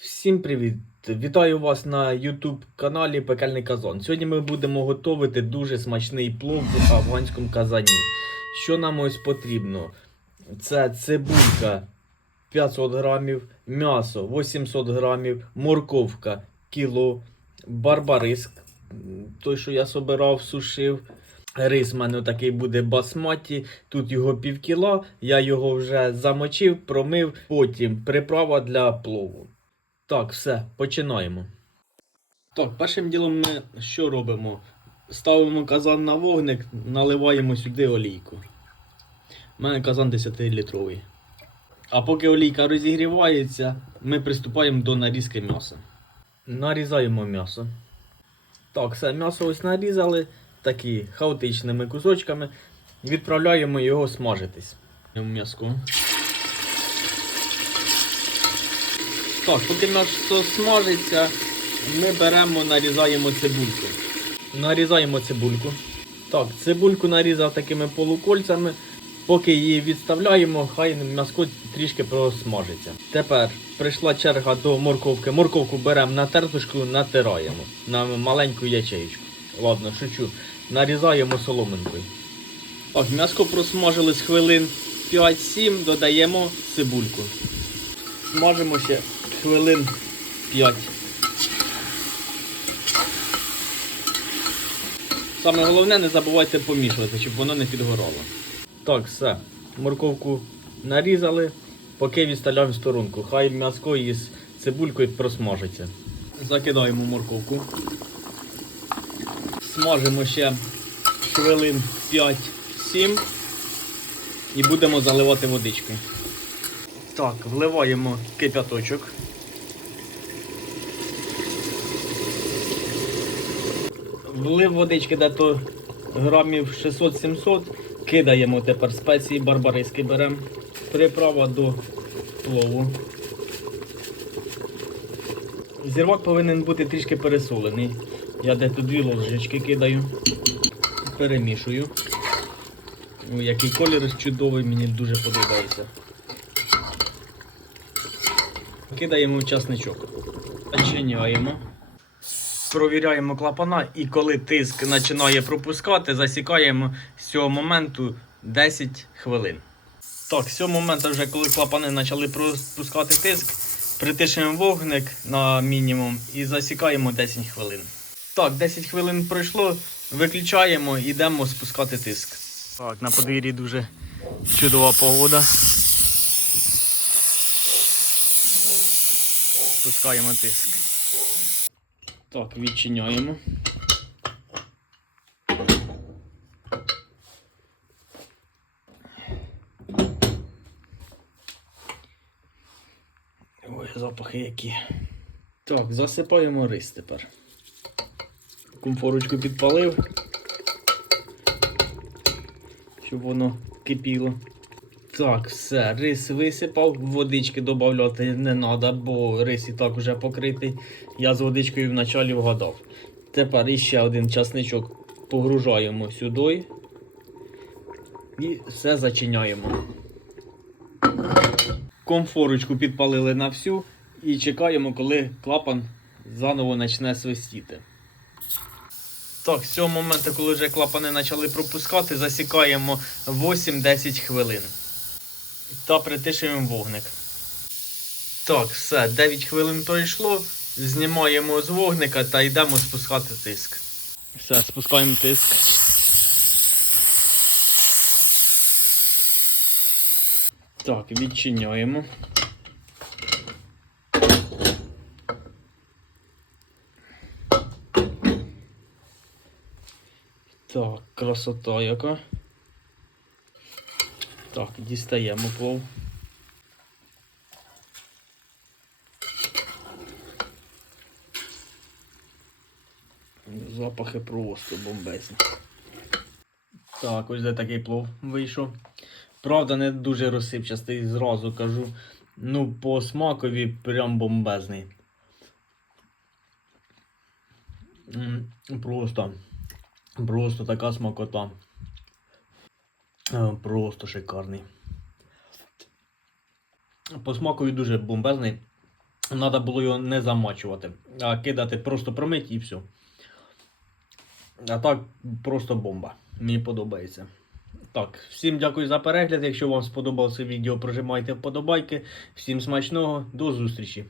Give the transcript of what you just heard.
Всім привіт! Вітаю вас на YouTube каналі Пекельний Казан. Сьогодні ми будемо готувати дуже смачний плов в афганському казані. Що нам ось потрібно? Це цибулька 500 грамів, м'ясо 800 грамів, морковка кіло, барбариск, той, що я собирав, сушив. Рис в мене такий буде басматі, тут його пів кіла, я його вже замочив, промив, потім приправа для плову. Так, все, починаємо. Так, першим ділом ми що робимо? Ставимо казан на вогник, наливаємо сюди олійку. У мене казан 10-літровий. А поки олійка розігрівається, ми приступаємо до нарізки м'яса. Нарізаємо м'ясо. Так, все, м'ясо ось нарізали такі хаотичними кусочками. Відправляємо його смажитись. М'яско. Так, поки м'ясо смажиться, ми беремо, нарізаємо цибульку. Нарізаємо цибульку. Так, цибульку нарізав такими полукольцями. Поки її відставляємо, хай м'яско трішки просмажиться. Тепер прийшла черга до морковки. Морковку беремо на тертушку, натираємо на маленьку ячеєчку. Ладно, шучу. Нарізаємо соломинкою. Так, м'яско просмажили з хвилин 5-7, додаємо цибульку. Смажимо ще хвилин 5. Саме головне не забувайте помішувати, щоб воно не підгорало. Так, все. Морковку нарізали, поки відставляємо в сторонку. Хай м'яско із цибулькою просмажиться. Закидаємо морковку. Смажимо ще хвилин 5-7 і будемо заливати водичкою. Так, вливаємо кип'яточок. Влив водички дето грамів 600-700. Кидаємо тепер спеції барбариски беремо. Приправа до плову. Зірвак повинен бути трішки пересолений. Я дето дві ложечки кидаю. Перемішую. Ой, Який колір чудовий, мені дуже подобається. Кидаємо часничок. Начиняємо. Провіряємо клапана і коли тиск починає пропускати, засікаємо з цього моменту 10 хвилин. Так, з цього моменту, вже коли клапани почали пропускати тиск, притишуємо вогник на мінімум і засікаємо 10 хвилин. Так, 10 хвилин пройшло, виключаємо і йдемо спускати тиск. Так, на подвір'ї дуже чудова погода. Спускаємо тиск. Так, відчиняємо. Ой, запахи які. Так, засипаємо рис тепер. Комфорочку підпалив, щоб воно кипіло. Так, все, рис висипав, водички додати не треба, бо рис і так вже покритий. Я з водичкою вначалі вгадав. Тепер іще один часничок погружаємо сюди і все зачиняємо. Комфорочку підпалили на всю і чекаємо, коли клапан заново почне свистіти. Так, з цього моменту, коли вже клапани почали пропускати, засікаємо 8-10 хвилин та притишуємо вогник. Так, все, 9 хвилин пройшло. Знімаємо з вогника та йдемо спускати тиск. Все, спускаємо тиск. Так, відчиняємо. Так, красота яка. Так, дістаємо плов. Запахи просто бомбезні. Так, ось де такий плов вийшов. Правда, не дуже розсипчастий, зразу кажу. Ну, по смакові прям бомбезний. Просто. Просто така смакота. Е, Просто шикарний. По смакові дуже бомбезний. Треба було його не замачувати, а кидати просто промить і все. А так просто бомба. Мені подобається. Так, всім дякую за перегляд. Якщо вам сподобалося відео, прожимайте вподобайки. Всім смачного, до зустрічі!